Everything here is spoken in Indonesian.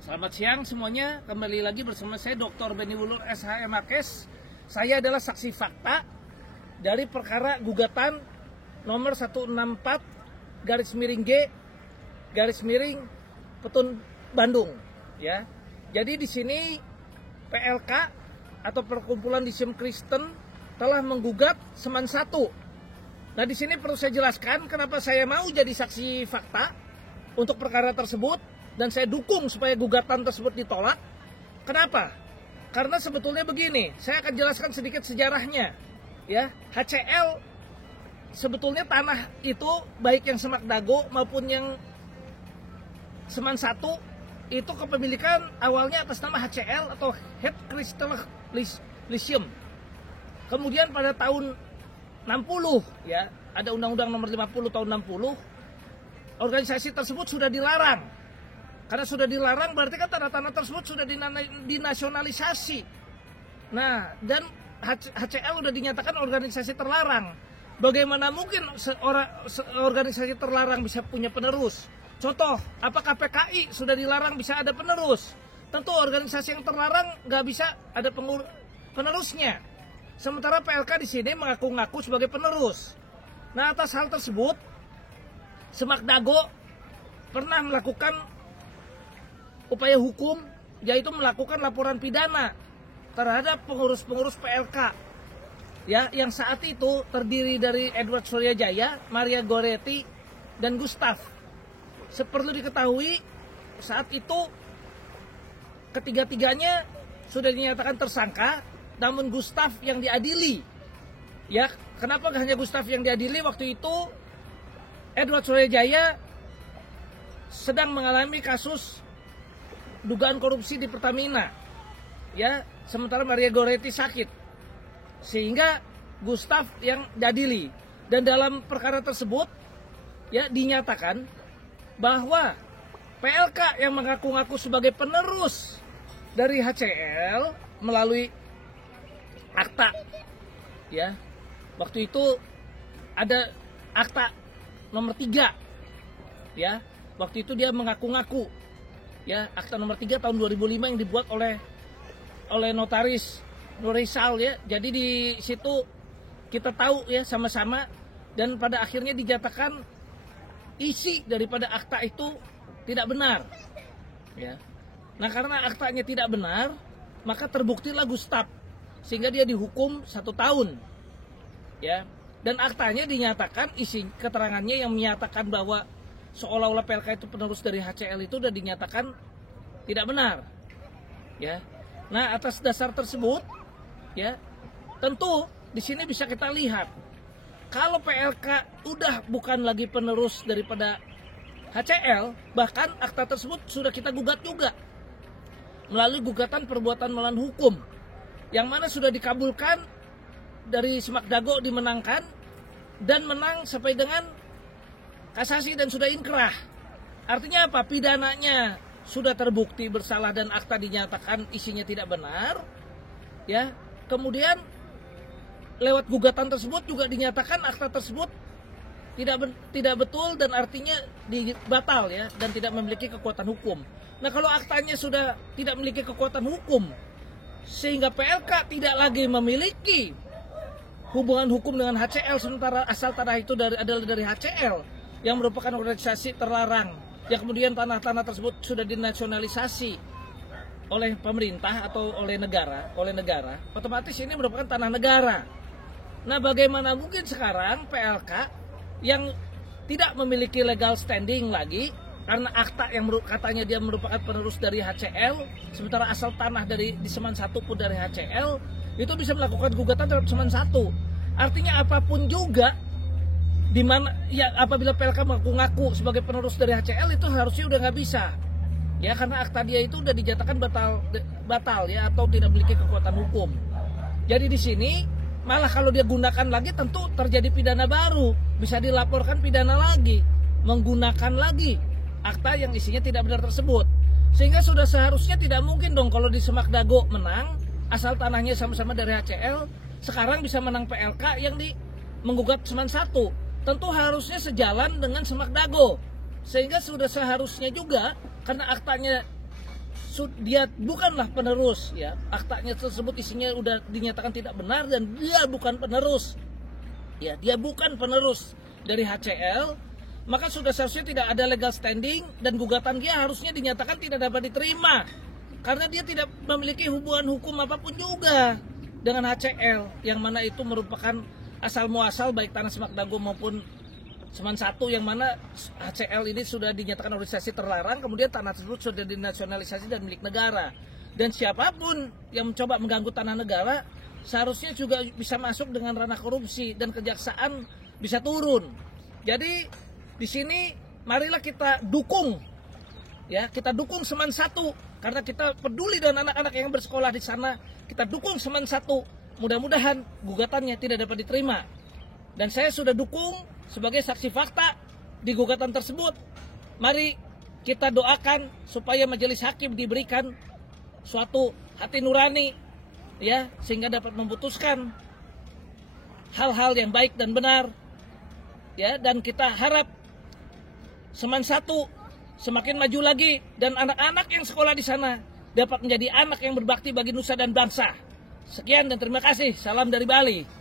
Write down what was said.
Selamat siang semuanya, kembali lagi bersama saya Dr. Benny Wulur SHM Akes. Saya adalah saksi fakta dari perkara gugatan nomor 164-G-Petun Bandung ya. Jadi di sini PLK atau Perkumpulan Lyceum Kristen telah menggugat Seman 1. Nah, di sini perlu saya jelaskan kenapa saya mau jadi saksi fakta untuk perkara tersebut. Dan saya dukung supaya gugatan tersebut ditolak. Kenapa? Karena sebetulnya begini, saya akan jelaskan sedikit sejarahnya. Ya, HCL sebetulnya tanah itu baik yang Semak Dago maupun yang Seman 1 itu kepemilikan awalnya atas nama HCL atau Het Christelijk Lyceum. Kemudian pada tahun 60 ya, ada Undang-Undang nomor 50 tahun 60, organisasi tersebut sudah dilarang. Karena sudah dilarang berarti kan tanah-tanah tersebut sudah dinasionalisasi. Nah, dan HCL sudah dinyatakan organisasi terlarang. Bagaimana mungkin organisasi terlarang bisa punya penerus? Contoh, apakah PKI sudah dilarang bisa ada penerus? Tentu organisasi yang terlarang nggak bisa ada penerusnya. Sementara PLK di sini mengaku-ngaku sebagai penerus. Nah, atas hal tersebut, Semak Dago pernah melakukan upaya hukum, yaitu melakukan laporan pidana terhadap pengurus-pengurus PLK ya, yang saat itu terdiri dari Edward Suryajaya, Maria Goretti, dan Gustaf. Seperti diketahui, saat itu ketiga-tiganya sudah dinyatakan tersangka, namun Gustaf yang diadili. Ya, kenapa hanya Gustaf yang diadili? Waktu itu Edward Suryajaya sedang mengalami kasus dugaan korupsi di Pertamina ya, sementara Maria Goretti sakit, sehingga Gustaf yang diadili. Dan dalam perkara tersebut ya dinyatakan bahwa PLK yang mengaku-ngaku sebagai penerus dari HCL melalui akta ya, waktu itu ada akta nomor 3 ya, waktu itu dia mengaku-ngaku ya, akta nomor 3 tahun 2005 yang dibuat oleh notaris Nurisal ya. Jadi di situ kita tahu ya sama-sama, dan pada akhirnya dinyatakan isi daripada akta itu tidak benar ya. Nah, karena aktanya tidak benar, maka terbuktilah Gustaf, sehingga dia dihukum 1 tahun ya. Dan aktanya dinyatakan isi keterangannya yang menyatakan bahwa seolah-olah PLK itu penerus dari HCL itu sudah dinyatakan tidak benar ya. Nah, atas dasar tersebut ya, tentu di sini bisa kita lihat kalau PLK udah bukan lagi penerus daripada HCL, bahkan akta tersebut sudah kita gugat juga melalui gugatan perbuatan melawan hukum, yang mana sudah dikabulkan dari Semak Dago, dimenangkan dan menang sampai dengan kasasi dan sudah inkrah. Artinya apa? Pidananya sudah terbukti bersalah dan akta dinyatakan isinya tidak benar ya. Kemudian lewat gugatan tersebut juga dinyatakan akta tersebut tidak betul dan artinya batal ya, dan tidak memiliki kekuatan hukum. Nah, kalau aktanya sudah tidak memiliki kekuatan hukum sehingga PLK tidak lagi memiliki hubungan hukum dengan HCL, sementara asal tanah itu adalah dari HCL yang merupakan organisasi terlarang, yang kemudian tanah-tanah tersebut sudah dinasionalisasi oleh pemerintah atau oleh negara, otomatis ini merupakan tanah negara. Nah, bagaimana mungkin sekarang PLK yang tidak memiliki legal standing lagi karena akta yang katanya dia merupakan penerus dari HCL, sementara asal tanah di Seman 1 pun dari HCL, itu bisa melakukan gugatan terhadap Seman 1. Artinya apapun juga, di mana ya, apabila PLK mengaku sebagai penerus dari HCL itu harusnya udah nggak bisa ya, karena akta dia itu udah dinyatakan batal ya, atau tidak memiliki kekuatan hukum. Jadi di sini malah kalau dia gunakan lagi tentu terjadi pidana baru, bisa dilaporkan pidana lagi menggunakan lagi akta yang isinya tidak benar tersebut, sehingga sudah seharusnya tidak mungkin dong kalau di Semak Dago menang asal tanahnya sama-sama dari HCL, sekarang bisa menang PLK yang menggugat Seman 1. Tentu harusnya sejalan dengan Semak Dago, sehingga sudah seharusnya juga karena aktanya dia bukanlah penerus, ya, aktanya tersebut isinya udah dinyatakan tidak benar dan dia bukan penerus, ya, dia bukan penerus dari HCL, maka sudah seharusnya tidak ada legal standing dan gugatan dia harusnya dinyatakan tidak dapat diterima karena dia tidak memiliki hubungan hukum apapun juga dengan HCL, yang mana itu merupakan asal muasal baik Tanah Semak Dago maupun Semen 1, yang mana HCL ini sudah dinyatakan organisasi terlarang, kemudian tanah tersebut sudah dinasionalisasi dan milik negara. Dan siapapun yang mencoba mengganggu tanah negara seharusnya juga bisa masuk dengan ranah korupsi dan kejaksaan bisa turun. Jadi di sini marilah kita dukung, ya, kita dukung Semen 1 karena kita peduli dengan anak-anak yang bersekolah di sana. Kita dukung Semen 1. Mudah-mudahan gugatannya tidak dapat diterima. Dan saya sudah dukung sebagai saksi fakta di gugatan tersebut. Mari kita doakan supaya majelis hakim diberikan suatu hati nurani, ya, sehingga dapat memutuskan hal-hal yang baik dan benar, ya, dan kita harap Semen 1 semakin maju lagi dan anak-anak yang sekolah di sana dapat menjadi anak yang berbakti bagi nusa dan bangsa. Sekian dan terima kasih. Salam dari Bali.